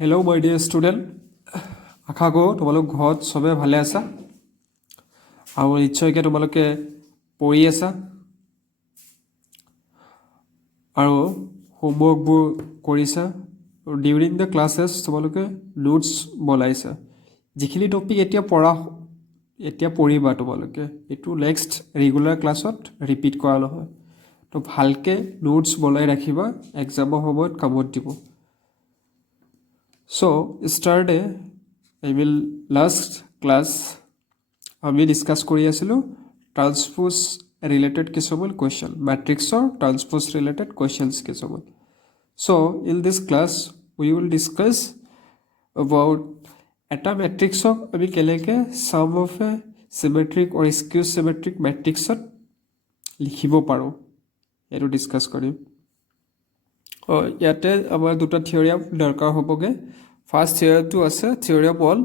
Hello' মাই dear student, আশা কৰোঁ তোমালোক ঘৰত চবে ভালে আছা আৰু নিশ্চয়কৈ তোমালোকে পঢ়ি আছা আৰু হোমৱৰ্কবোৰ কৰিছা আৰু ডিউৰিং দ্য ক্লাছেছ তোমালোকে নোটছ বনাইছা। যিখিনি টপিক এতিয়া পঢ়িবা তোমালোকে, এইটো নেক্সট ৰেগুলাৰ ক্লাছত ৰিপিট কৰা নহয়। তো ভালকৈ নোটছ বনাই ৰাখিবা, এক্সামৰ সময়ত কামত দিব। So, yesterday, last class, আমি ডিছকাছ কৰি আছিলোঁ ট্ৰান্সপ'জ ৰিলেটেড কিছুমান কুৱেশ্যন, মেট্ৰিক্সৰ ট্ৰান্সপ'জ ৰিলেটেড কুৱেশ্যনছ কিছুমান। চ' in this class we will discuss about এটা মেট্ৰিক্সক আমি কেনেকৈ sum of A symmetric or skew symmetric মেট্ৰিক্সত লিখিব পাৰোঁ, এইটো ডিছকাছ কৰিম। ইয়াতে আমাৰ দুটা থিয়ৰিয়াম দৰকাৰ হ'বগৈ। ফাৰ্ষ্ট থিয়ৰিটো আছে theorem 1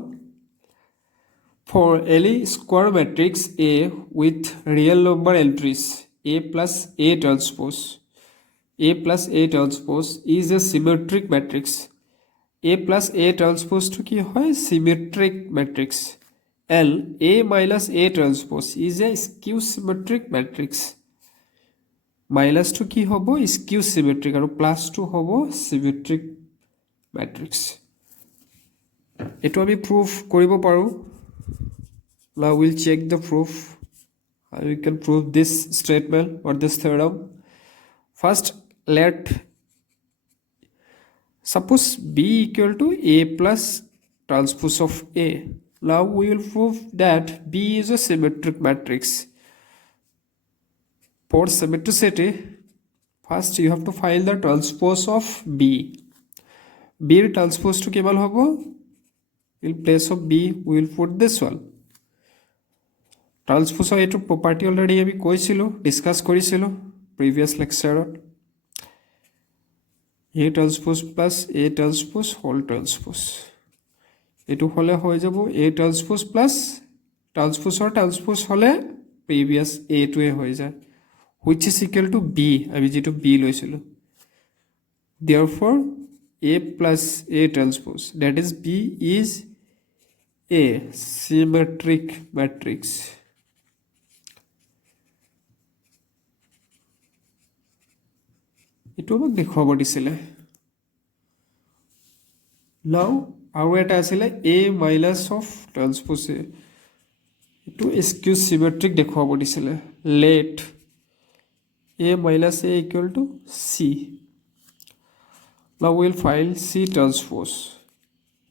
for any square matrix A with real number entries A plus A transpose is a symmetric matrix. A plus A ট্ৰান্সপ'জটো কি হয়? Symmetric matrix. এল A minus A transpose is a skew symmetric matrix. মাইনাছটো কি হ'ব? Skew symmetric, আৰু প্লাছটো হ'ব symmetric matrix. এইটো আমি প্ৰুফ কৰিব পাৰোঁ। Now we'll check the proof. How we can prove this statement or this theorem. First, suppose B equal to A plus transpose of A. Now we will prove that B is a symmetric matrix. For symmetricity, first you have to find the transpose of B. B transpose to কিমান হ'ব? In place of B, we will put this one. ট্ৰান্সপ'জৰ এইটো property already আমি কৈছিলোঁ, discuss কৰিছিলোঁ previous লেকচাৰত। A ট্ৰান্সপ'জ plus A transpose whole ট্ৰান্সপ'জ, এইটো হ'লে হৈ যাব এ ট্ৰান্সপ'জ প্লাছ ট্ৰান্সপ'জ হ'লে প্ৰিভিয়াছ এইটোৱে হৈ যায়, which is equal to B, আমি যিটো বি লৈছিলোঁ। Therefore A plus A transpose that is B is a symmetric matrix. এইটো আমাক দেখুৱাব দিছিলে। নাও আৰু এটা আছিলে এ মাইনাছ অফ ট্ৰান্সপ'জ এ, এইটো স্কিউ চিমেট্ৰিক দেখুৱাব দিছিলে। Let A minus A equal to C. Now will ফাইল C transpose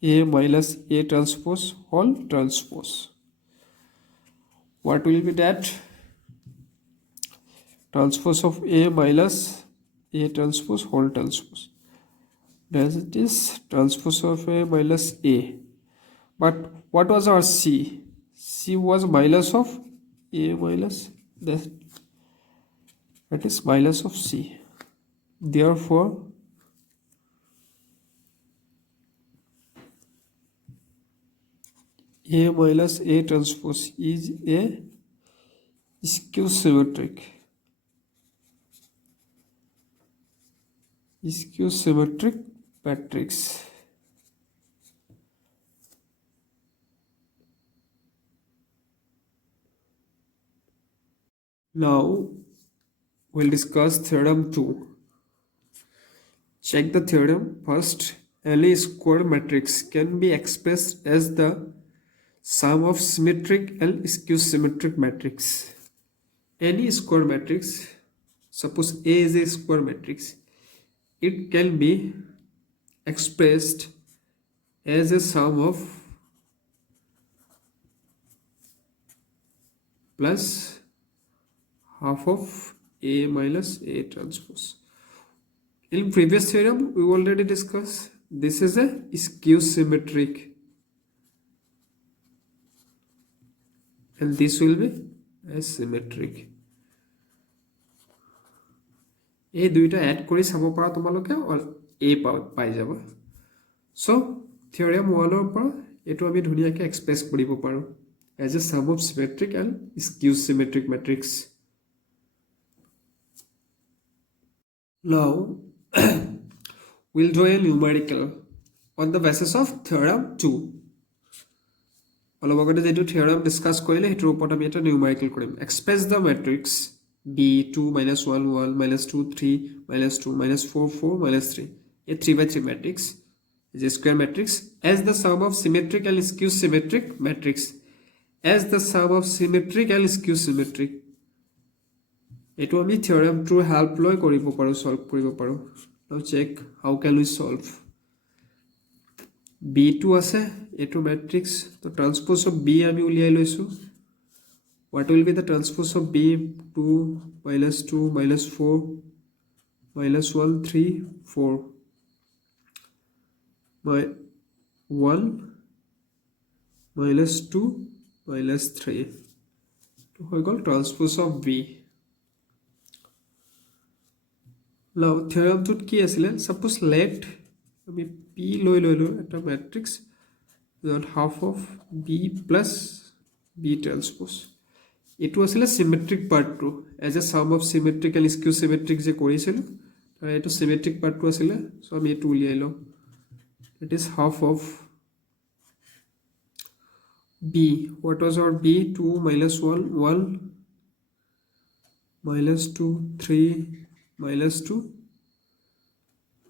A minus A transpose whole transpose. What will be that? Transpose of A minus A transpose whole transpose. That is transpose of A minus A. But what was our C? C was minus of A minus that is minus of C. Therefore, A minus A transpose is a skew symmetric. Skew symmetric matrix. Now we'll discuss theorem 2. Check the theorem first. Any square matrix can be expressed as the sum of symmetric and skew symmetric matrix. Any square matrix, suppose A is a square matrix, it can be expressed as a sum of plus half of A minus A transpose. In previous theorem, we already discussed this is a skew symmetric, and this will be a symmetric. এই দুইটা add কৰি চাব পৰা তোমালোকে এ পাই যাবা। চ' থিয়ৰিয়াম 1ৰ পৰা এইটো আমি ধুনীয়াকৈ এক্সপ্ৰেছ কৰিব পাৰোঁ as a sum of symmetric and skew symmetric matrix. Now we'll draw a numerical on the basis of theorem 2 অলপ আগতে যেটো theorem discuss কৰিলে হেতৰ ওপৰত আমি এটা numerical Karim express the matrix b2 minus 1 1 minus 2 3 minus 2 minus 4 4 minus 3 a 3 by 3 matrix is a square matrix as the sum of symmetric and skew symmetric matrix as the sum of symmetric and skew symmetric eto ami theorem 2 help loi koribo paro solve koribo paro now check how can we solve b2 আছে এটো matrix তো transpose of b আমি উলিয়াই লৈছো what will be the transpose of b 2 minus 2 minus 4 minus 1 3 4 my 1 minus 2 minus 3 to হৈ গল transpose of b now theorem to কি আছিল suppose let আমি p লৈ ললো এটা matrix that half of b plus b transpose এটো আছিল symmetric part to as a sum of symmetric and skew symmetric যে কৰিছিল আৰু এটো symmetric part to আছিল so আমি এটো উলিয়াই লও it is half of b what was our b 2 minus 1 1 minus 2 3 minus 2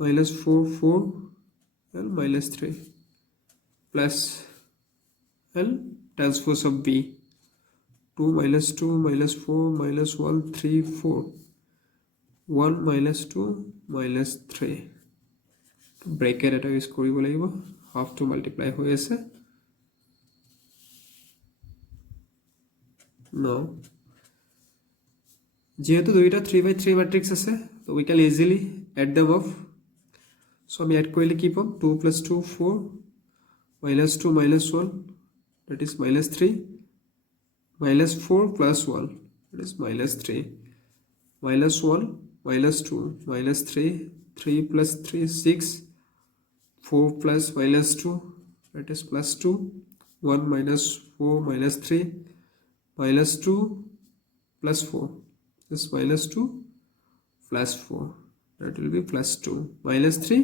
minus 4 4 and minus 3 plus and transpose of b 2 minus 2 minus 4 minus 1 3 4 1 minus 2 minus 3 bracket eta use koribo lagibo half to multiply hoy ase now যেহেতু দুইটা 3 by 3 matrix আছে so we can easily add them up so আমি add কৰিলে কি পাম 2 plus 2 4 minus 2 minus 1 that is minus 3 minus 4 plus 1 that is minus 3 minus 1 minus 2 minus 3 3 plus 3 6 4 plus minus 2 that is plus 2 1 minus 4 minus 3 minus 2 plus 4 this minus 2 plus 4 that will be plus 2 minus 3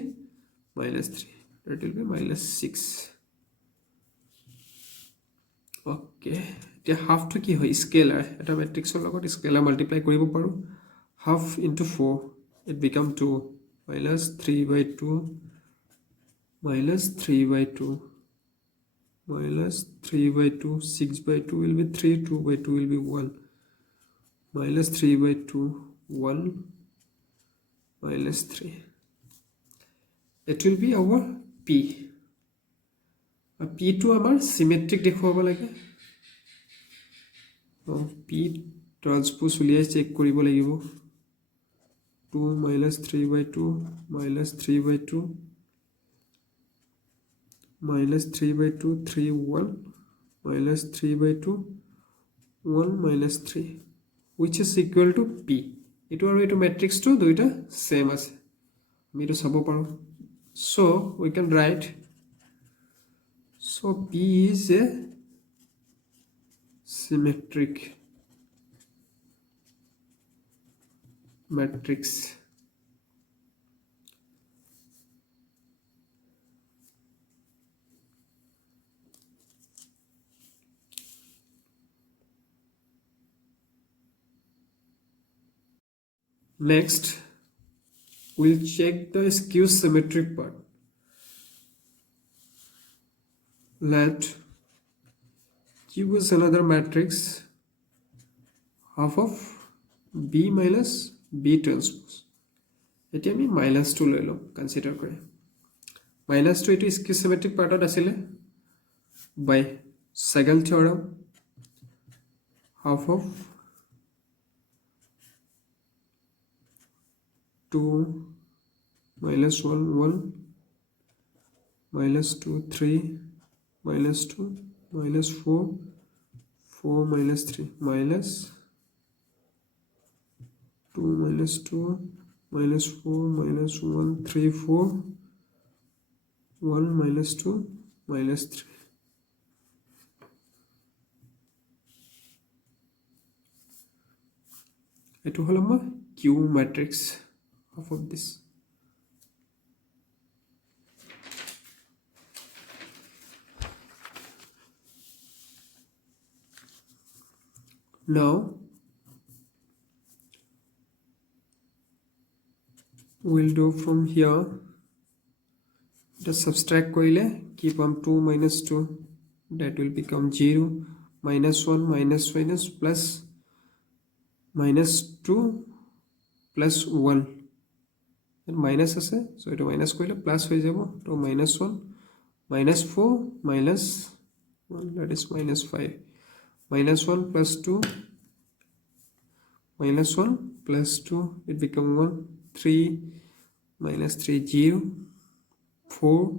minus 3 that will be minus 6 okay এতিয়া half to কি হয় scalar এটা matrixৰ লগত scalar multiply কৰিব পাৰো half into 4 it become 2 minus 3 by 2 minus 3 by 2 minus 3 by 2 6 by 2 will be 3 2 by 2 will be 1 minus 3 by 2 1 minus 3 it will be our p p2 আমাৰ symmetric দেখুৱাব লাগে p transpose উলিয়াই check কৰিব লাগিব 2 minus 3 by 2 minus 3 by 2 minus 3 by 2 3 1 minus 3 by 2 1 minus 3 which is equal to p eto aru eto matrix to duita same ase আমি এটো চাব পাৰো so we can write so p is a symmetric matrix next we'll check the skew symmetric part let Q is another matrix half of B minus B transpose এটি আমি minus 2 লৈ লম consider কৰি minus 2 এটি skew symmetric পার্টত আছিল by second theorem half of 2 minus 1 1 minus 2 3 minus 2 minus 4 4 minus 3 minus 2 minus 2 minus 4 minus 1 3 4 1 minus 2 minus 3 এটো হল আমাৰ Q matrix half of this Now we'll do from here. Just subtract koile, keep on 2 minus 2, that will become 0, minus 1 minus plus minus 2 plus 1, and minus ase, so it minus koile plus hoy jabo, to minus 1 minus 4 minus 1, that is minus 5, minus 1 plus 2 minus 1 plus 2, it become 1, 3 minus 3 0, 4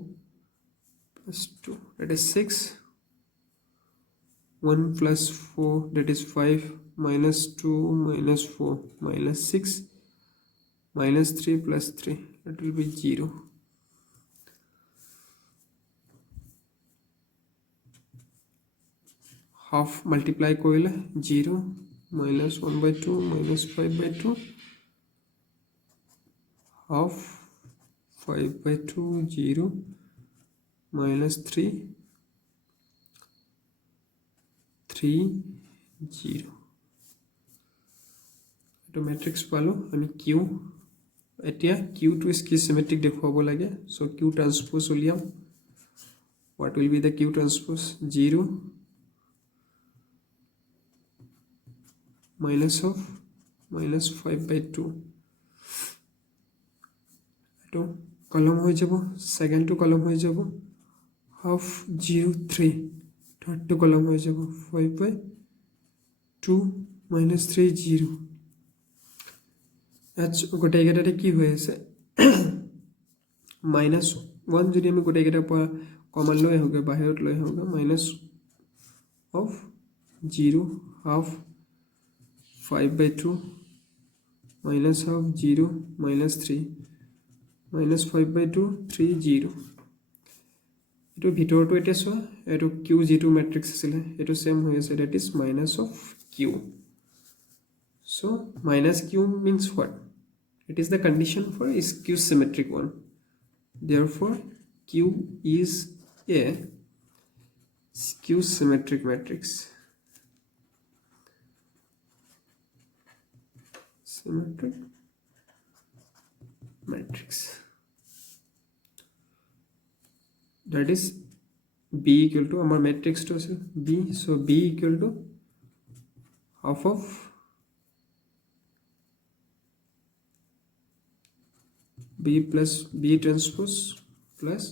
plus 2, that is 6, 1 plus 4, that is 5, minus 2 minus 4 minus 6, minus 3 plus 3, that will be 0. Half multiply koile 0, minus 1 by 2 minus 5 by 2, half 5 by 2 0, minus 3 3 0. to matrix palo ami q etia q to is symmetric dekhabo lage, so q transpose uliam. What will be the q transpose? 0 minus of minus 5 by 2, to column hoy jabo, second to column hoy jabo, half 0 3, third to column hoy jabo, 5 by 2 minus 3 0. গোটেই কেইটাতে কি হৈ আছে minus 1 যদি আমি গোটেই কেইটা পৰা common লৈ আহোগে বাহিৰত লৈ আহোগে, minus of 0 half 5 by 2 minus half 0 minus 3 minus 5 by 2 3 0. এটো ভিতৰটো এতিয়া চোৱা, এটো q যেটো ম্যাট্ৰিক্স আছিল এটো সেম হৈ আছে, that is minus of q. So minus q means what? It is the condition for a skew symmetric one. Therefore q is a skew symmetric matrix. Symmetric matrix. That is b equal to our matrix to b, so b equal to half of b plus b transpose plus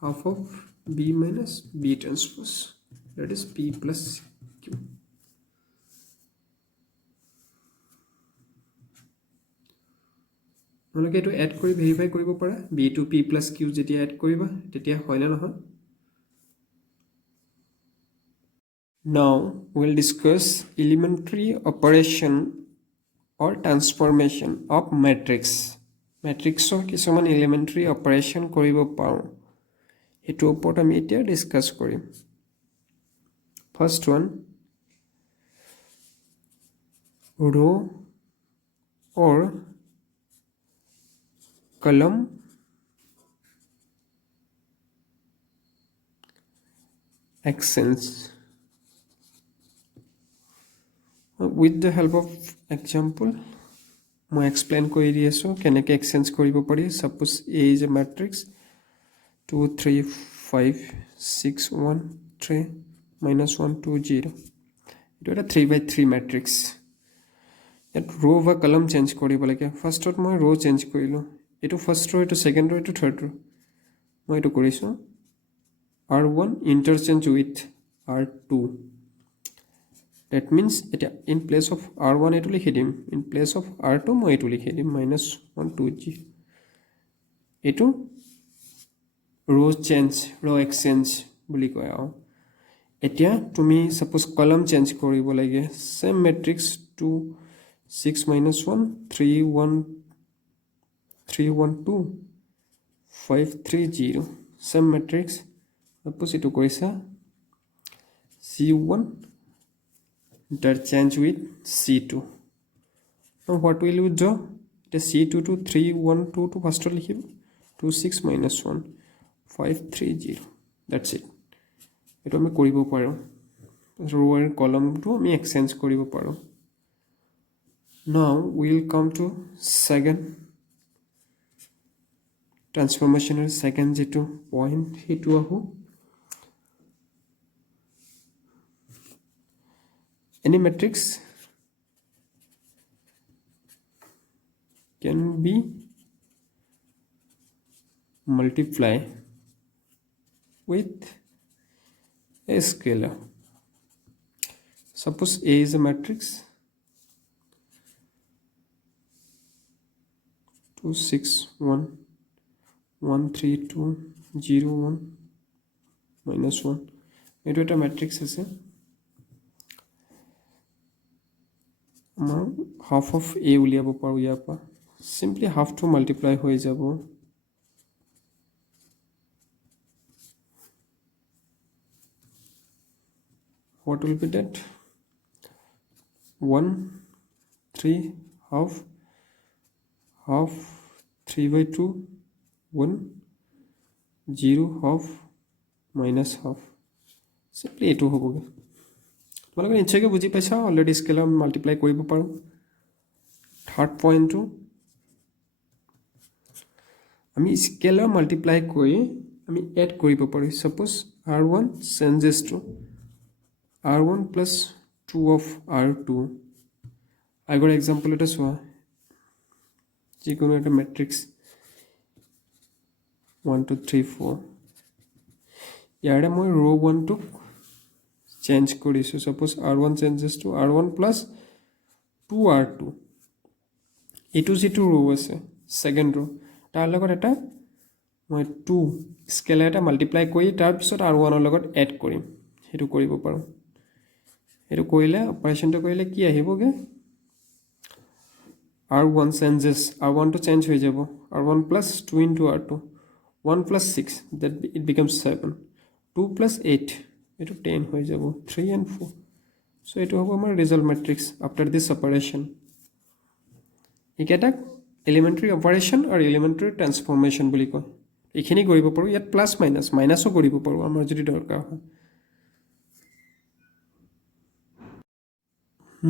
half of b minus b transpose, that is p plus q. আপোনালোকে এটো add কৰি verify কৰিব পাৰা, b to p plus q যেতিয়া add কৰিবা তেতিয়া হয় না নহয়. Now we'll discuss elementary operation or transformation of matrix. Matrixৰ কিছুমান elementary operation কৰিব পাৰো, এটো ওপৰত আমি এতিয়া discuss Karim. First one, row or column exchange. With the help of example মই explain কৰি দি আছো কেনেকৈ exchange কৰিব পাৰি. Suppose A is a matrix 2 3 5 6 1 3 minus 1 2 0. It is a 3 by 3 matrix. That row বা column change কৰিব লাগে. First ত মই row change কৰিলো, এটো first row, এটো second row, এটো third row. মই এটো কৰিছো R1 interchange with R2. That means in place of R1 এটো লিখি দিম, in place of R2 মই এটো লিখি দিম minus 1 2 0. এটো row change, row exchange বুলি কয় আৰু. এতিয়া তুমি suppose column change কৰিব লাগে, same matrix 2 6 minus 1 3 1 3 1 2 5 3 0, same matrix. Suppose এটো কৰিছা C1 interchange with C2. Now what will you do? The C2 to 3 1 2 to first লিখিব 2 6 minus 1 5 3 0. That's it. এটো আমি কৰিব পাৰো. row and column to আমি exchange কৰিব পাৰো. Now we'll come to second transformation second যেটো point হেতু আহো. Any matrix can be multiply with a scalar. Suppose A is a matrix 2 6 1 1 3 2 0 1 minus 1 এইটো এটা matrix আছে. আমাৰ half of A উলিয়াব পাৰো ইয়াৰ পৰা. Simply half to multiply হৈ যাব. What will be that? 1 3 half 3 by 2 1 0 half minus half. Simply এইটো হ'বগে. তোমালোকে নিশ্চয়কৈ বুজি পাইছা অলৰেডি স্কেলাৰ মাল্টিপ্লাই কৰিব পাৰো. থাৰ্ড পইণ্টটো আমি স্কেলাৰ মাল্টিপ্লাই কৰি আমি এড কৰিব পাৰো. Suppose r1 changes to r1 plus 2 of r2. আগৰ এক্সাম্পল এটা চোৱা, যিকোনো এটা মেট্ৰিক্স 1 2 3 4 ইয়াৰে মই ৰ 1 টোক চেঞ্জ কৰিছো. Suppose r1 changes to r1 plus 2r2. এইটো যেটো ৰ আছে সেকেন্ড ৰ তাৰ লগত এটা মই 2 স্কেলাৰ এটা মাল্টিপ্লাই কৰি তাৰ পিছত r1 ৰ লগত এড কৰিম. হেতু কৰিব পাৰো. এটো কৰিলে অপাৰেশনটো কৰিলে কি আহিবগে r1 changes r1 to change হৈ যাব r1 plus 2 into r2 1 plus 6 that it becomes 7 2 plus 8 এটো 10 হৈ যাব 3 and 4 so এটো হ'ব আমাৰ result matrix after this operation. একেটা এলিমেন্টাৰী অপাৰেশন আৰু এলিমেন্টাৰী ট্ৰান্সফৰমেশন বুলি কয়. এখিনি কৰিব পাৰো. ইয়াত প্লাস মাইনাস মাইনাসও কৰিব পাৰো আমাৰ যদি দৰকাৰ হয়.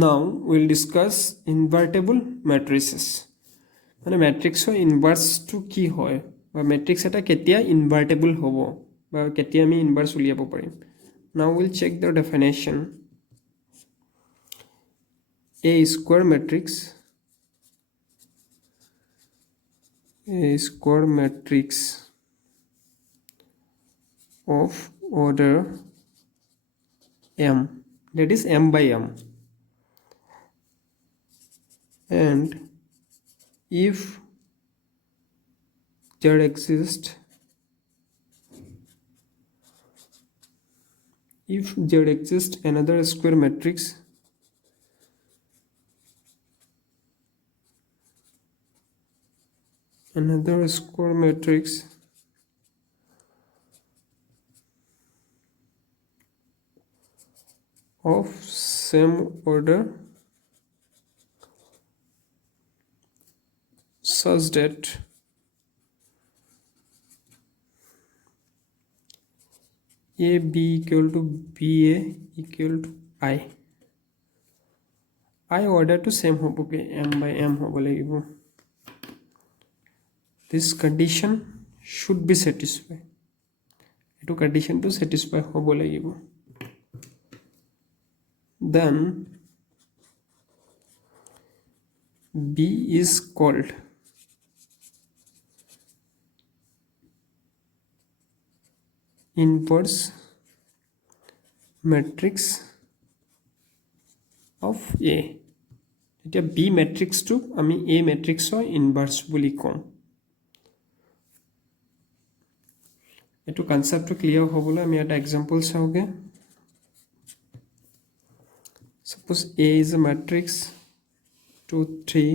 Now we'll discuss invertible matrices. মানে ম্যাট্ৰিক্সৰ ইনভাৰ্সটো কি হয় বা ম্যাট্ৰিক্স এটা কেতিয়া ইনভাৰ্টেবল হ'ব বা কেতিয়া আমি ইনভাৰ্স উলিয়াব পাৰিম. Now we'll check the definition. A square matrix of order m, that is m by m, and if there exists another square matrix of same order such that a b equal to ba equal to I order to same hoboge m by m hobo lagibo. This condition should be satisfied. Eto condition to satisfy hobo lagibo. Then b is called inverse matrix of A. এতিয়া B matrixটো আমি A matrixৰ inverse বুলি কম. এটো কনসেপ্টটো clear হ'বলৈ আমি এটা example চাওগে. Suppose A is a matrix 2 3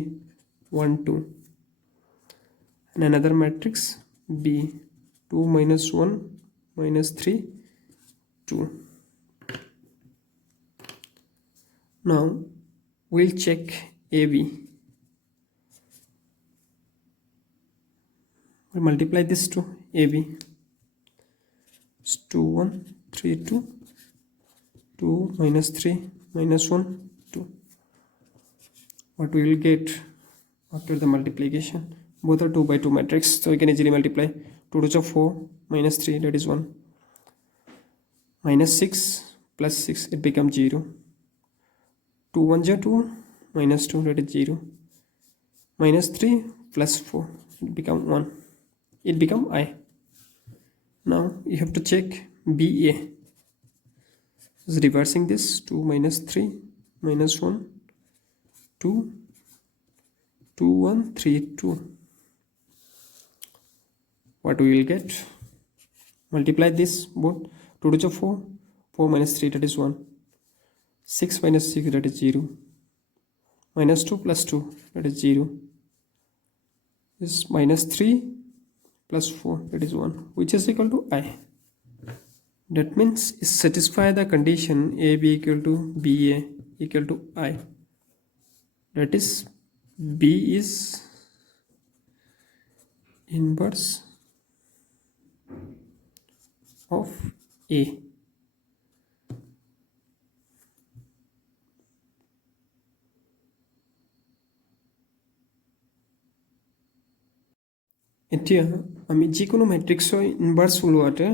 1 2 and another matrix B 2 minus 1 minus 3 2. Now we'll check AB. We'll multiply this to AB. It's 2 1 3 2 2 minus 3 minus 1 2. What we will get after the multiplication? Both are 2 by 2 matrix, so we can easily multiply. 2 to the 4 minus 3, that is 1. Minus 6 plus 6, it becomes 0. 2 1 is 2 minus 2, that is 0. Minus 3 plus 4, it become 1. It become I. Now you have to check BA. Is reversing this. 2 minus 3 minus 1 2 2 1 3 2. What we will get? Multiply this both. 2 to the 4 4 minus 3, that is 1. 6 minus 6, that is 0. Minus 2 plus 2, that is 0. This minus 3 plus 4, that is 1, which is equal to I. That means it satisfy the condition AB equal to BA equal to I. That is B is inverse of A. এতিয়া আমি যিকোনো ম্যাট্ৰিক্সৰ ইনভাৰ্স ওলোৱাতে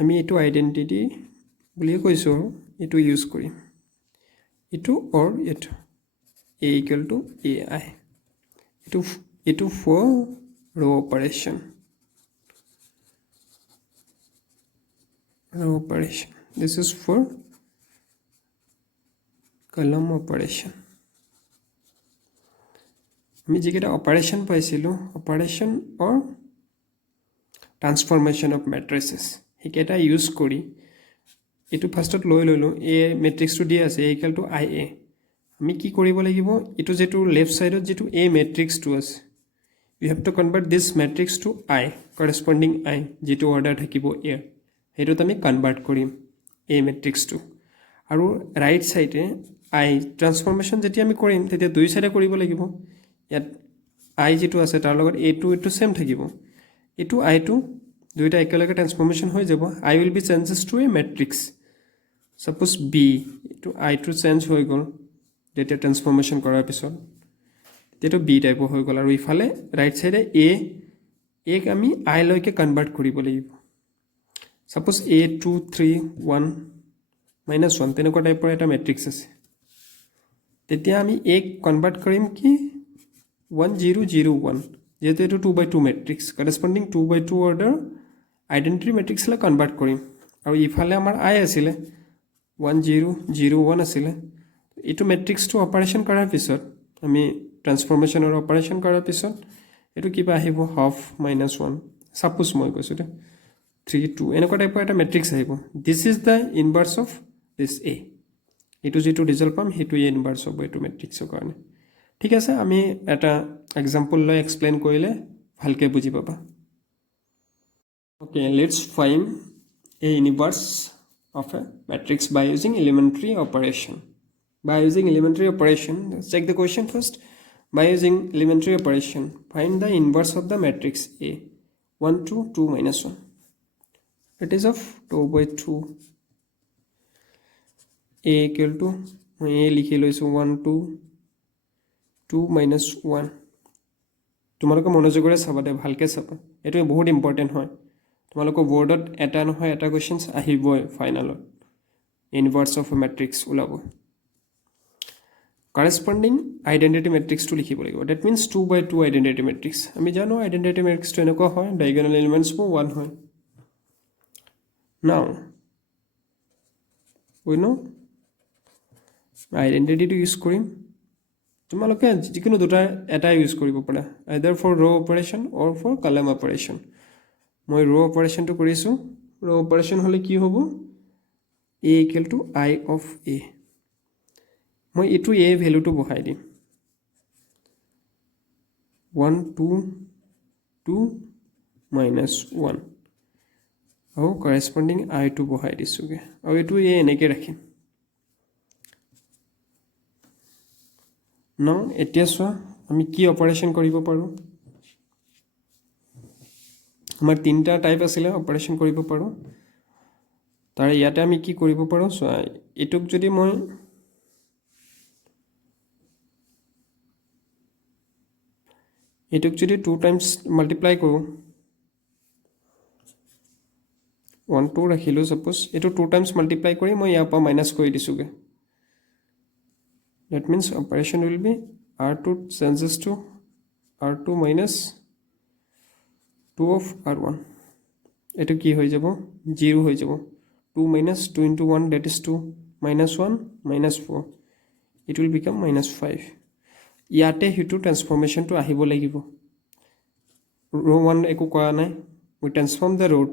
আমি এটো identity বুলি কৈছো, এটো use কৰিম, এটো or এটো A equal to AI. এটো for row operation. This is for column operation. আমি যেটা অপারেশন পাইছিলো, operation or transformation of matrices, হেকেটা ইউজ কৰি এটো ফার্স্টত লৈ ললো A ম্যাট্ৰিক্সটো দি আছে A equal to IA. আমি কি কৰিব লাগিব, এটো যেটো লেফট সাইডত যেটো A ম্যাট্ৰিক্সটো আছে, we have to convert this matrix to I, corresponding I, যেটো অর্ডার থাকিব A, হেটোত আমি কনভার্ট কৰিম A ম্যাট্ৰিক্সটো। আৰু ৰাইট সাইডে I ট্ৰান্সফৰমেশন যেটি আমি কৰিম তেতিয়া দুই সাইডে কৰিব লাগিব। ইয়াত I যেটো আছে তাৰ লগত A2 এটো সেম থাকিব, এটো I2 দুইটা একেলগে ট্ৰান্সফৰমেশন হৈ যাব। I will be changes to a matrix. Suppose B, এটো I2 চেঞ্জ হৈ গল যেটা ট্ৰান্সফৰমেশন কৰাৰ পিছত, তেটো B টাইপ হৈ গল। আৰু ইফালে ৰাইট সাইডে A এক আমি I লৈকে কনভার্ট কৰিব লাগিব। Suppose A2 3 1 minus 1 তেনেকুৱা টাইপৰ এটা ম্যাট্ৰিক্স আছে, তেতিয়া আমি এক কনভার্ট কৰিম কি 1 0 0 1, যেহেতু এটো 2 by 2 matrix, corresponding 2 by 2 order identity matrix লে কনভার্ট কৰিম। আৰু ইফালে আমাৰ I আছিলে 1 0 0 1 আছিলে, এটো ম্যাট্ৰিক্সটো অপাৰেশন কৰাৰ পিছত আমি ট্ৰান্সফৰমেশনৰ অপাৰেশন কৰাৰ পিছত এটো কিবা আহিব হাফ minus 1, সাপোজ মই কৈছো 3 2 এনেকুৱা টাইপৰ এটা ম্যাট্ৰিক্স আহিব। This is the inverse of this A। এটো যেটো ৰিজাল্ট পাম হেটো ইনভার্স হ'ব এটো ম্যাট্ৰিক্সৰ কাৰণে। ঠিক আছে, আমি এটা এক্সাম্পল লৈ এক্সপ্লেইন কৰিলে ভালকে বুজি পাবা। Okay, let's find a inverse of a matrix by using elementary operation. By using elementary operation, let's check the question first. By using elementary operation, find the inverse of the matrix A. 1 2 2 minus 1. It is of 2 by 2. A equal to A লিখি লৈছো 1 2 2 minus 1. তোমালোকে মনোযোগৰে চাবা দে, ভালকে চাবা, এটো বহুত important হয়। তোমালোক বোর্ডত এটা নহয় এটা কোৱেশ্চনছ আহিবই ফাইনালত, ইনভার্স অফ এ ম্যাট্ৰিক্স ওলাব। corresponding identity matrix to লিখিব লাগিব, that means 2 by 2 identity matrix। আমি জানো identity matrix to এনেকুৱা হয় diagonal elements বোৰ 1 হয়। now we know identity to use কৰিম, তোমালোকে যিকোনো দুটা এটা ইউজ কৰিব পাৰা, either for row operation or for column operation। মই row operation to কৰিছো, row operation হলে কি হ'ব, A equal to I of A। মই এটো A ভ্যালুটো বহাই দিম 1 2 2 minus 1, আৰু corresponding I to বহাই দিছোগে, আৰু এটো A এনেকে ৰাখিম। now এতিয়া চোৱা আমি কি অপাৰেশন কৰিব পাৰো। আমাৰ তিনটা টাইপ আছিল অপাৰেশন কৰিব পাৰো। তাৰে ইয়াতে আমি কি কৰিব পাৰোঁ চোৱা এটুক যদি মই এটুক যদি 2 টাইমছ মাল্টিপ্লাই কৰোঁ 1 2 ৰাখিলোঁ সাপোজ এটো 2 টাইমছ মাল্টিপ্লাই কৰি মই ইয়াৰ পৰা মাইনাস কৰি দিছোগে that means operation will be r2 changes to r2 minus 2 of r1 এটো কি হৈ যাব 0 হৈ যাব 2 minus 2 into 1 that is 2 minus 1 minus 4 it will become minus 5 ইয়াতে হিটু ট্ৰান্সফৰমেশন টু আহিব লাগিব रो 1 একো কৰা নাই we transform the row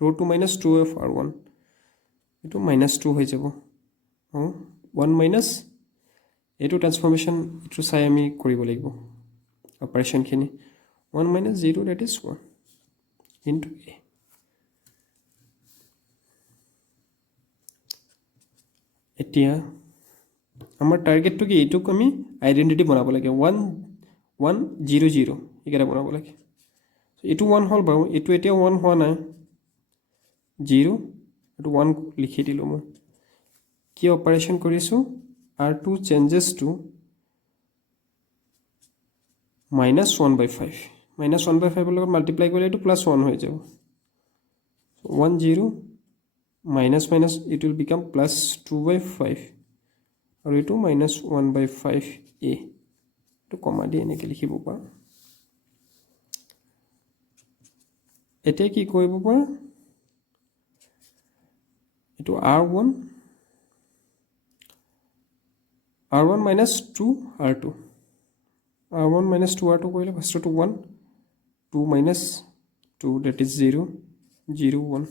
2 minus 2 of r1 এটো minus 2 হৈ যাব 1 minus এটো ট্ৰান্সফৰমেশন এটো চাই আমি কৰিব লাগিব অপাৰেশন খিনি 1 minus 0 that is 1 into a এতিয়া আমাৰ টার্গেট টু কি এটো আমি আইডেন্টিটি বনাব লাগে 1 1 0 0 একেটা বনাব লাগে সো এটো 1 হল বাৰু এটো এতিয়া 1 হোৱা নাই 0 এটো 1 লিখি দিলো মই কি অপাৰেশন কৰিছো r2 changes to minus 1 by 5 minus 1 by 5 লগত মাল্টিপ্লাই কৰিলে এটো প্লাস 1 হৈ যাব 1 0 minus minus it will become plus 2 by 5 और ये 2 minus 1 by 5 a तो कॉमा दी এনেকে লিখিব পাৰ এতে কি কৰিব পাৰ এটো r1 minus 2 r2 r1 minus 2 r2 কৰিলে first two 1 2 minus 2 that is 0 0 1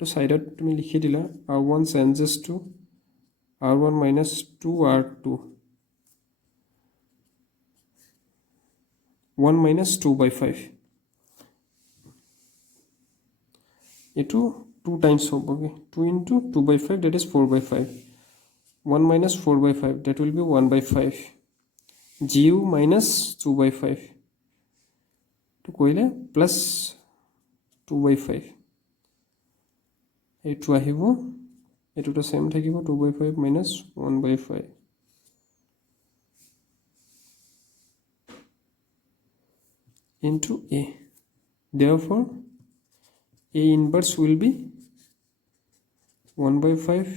तो साइड तुम लिखी दिला r1 changes to r1 minus 2 r2 1 minus 2 by 5 ये 2 times होगा 2 into 2 by 5 that is 4 by 5 1 minus 4 by 5 that will be 1 by 5 gu minus 2 by 5 तो कोई plus 2 by 5 এইটো আহিব এটোটো সেম থাকিব 2 by 5 minus 1 by 5 into a therefore a inverse will be 1 by 5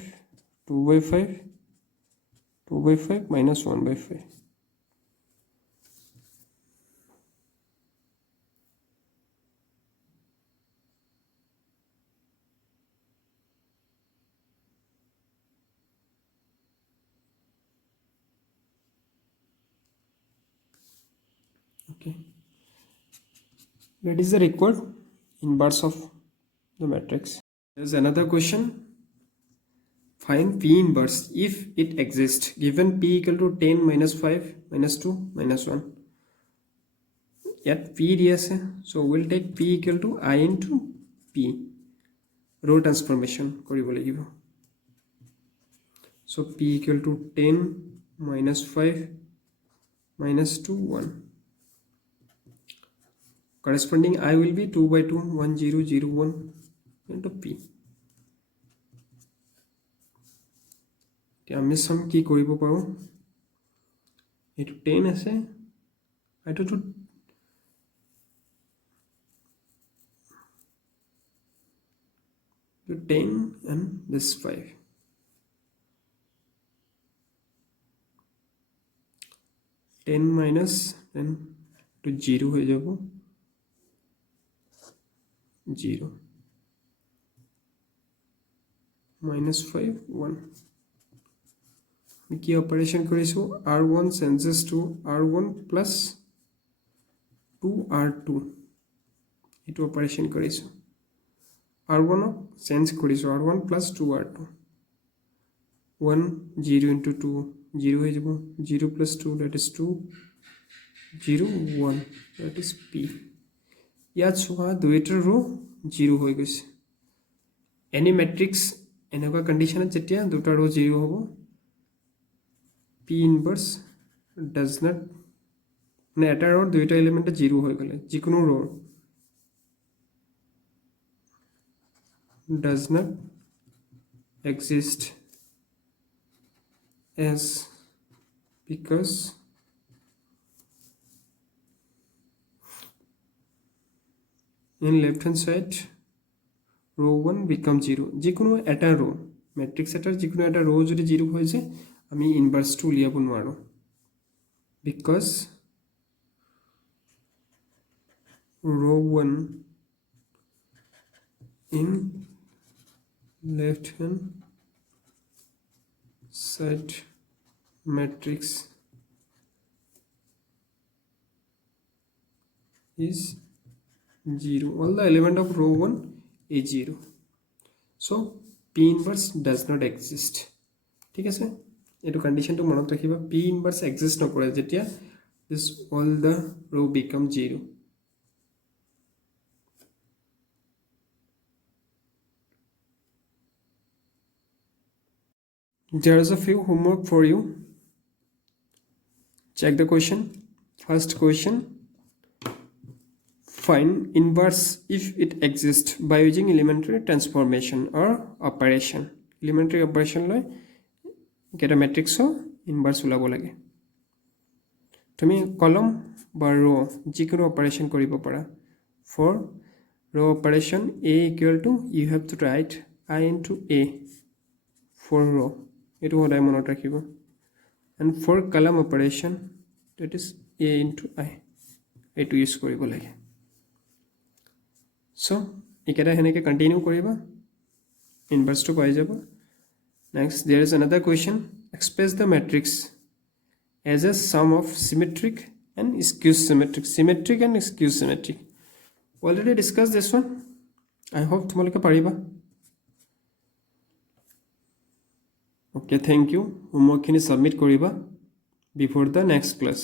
2 by 5 2 by 5 minus 1 by 5 okay that is the required inverse of the matrix there is another question find p inverse if it exists given p equal to 10 minus 5 minus 2 minus 1 yet p yes so we'll take p equal to I into p row transformation koribo lagibo so p equal to 10 minus 5 minus 2 1 corresponding I will be 2 by 2 1 0 0 1 into p আমি সম কি কৰিব পাৰো এটো 10 আছে এটো তো 10 and this 5 10 minus 10 to 0 হয়ে যাব 0 minus 5 1 কি অপারেশন কৰিছো r1 changes to r1 plus 2 r2 এটো অপারেশন কৰিছো r1 চেঞ্জ কৰিছো r1 plus 2 r2 1 0 into 2 0 হৈ যাব 0 plus 2 that is 2 0 1 that is p ইয়াত সোৱা দুইটাৰ रो 0 হৈ গৈছে এনি ম্যাট্ৰিক্স এনেকুৱা কন্ডিশনত যেতিয়া দুটা रो 0 হ'ব p inverse does not মানে এটা रो দুইটা এলিমেন্ট 0 হৈ গলে যিকোনো रो does not exist as because in left hand side row 1 become 0 যিকোনো এটা रो ম্যাট্রিক্স এটাৰ যিকোনো এটা रो যদি 0 হৈ যায় আমি ইনভার্স টু উলিয়াব নোৱাৰো because row 1 in left hand side matrix is 0 all the element of row 1 is 0 so p inverse does not exist ঠিক আছে এটো কন্ডিশনটো মনত ৰাখিবা p inverse exist নকৰে যেতিয়া this all the row become 0 there is a few homework for you check the question first question find inverse if it exists by using elementary transformation or operation elementary operation লৈ get a matrix inverse ওলাব লাগে তুমি কলম বা रो যিকোনো operation কৰিব পাৰা for row operation a equal to you have to write I into a for row এটো সদায় মনত ৰাখিব and for column operation that is a into I এটো ইউজ কৰিব লাগে so একেটা হেনেকে কন্টিনিউ কৰিবা ইনভার্স টু পাই যাব next there is another question express the matrix as a sum of symmetric and skew symmetric and skew symmetric already discussed this one I hope তোমালোকে পাৰিবা okay thank you homework খিনি submit কৰিবা before the next class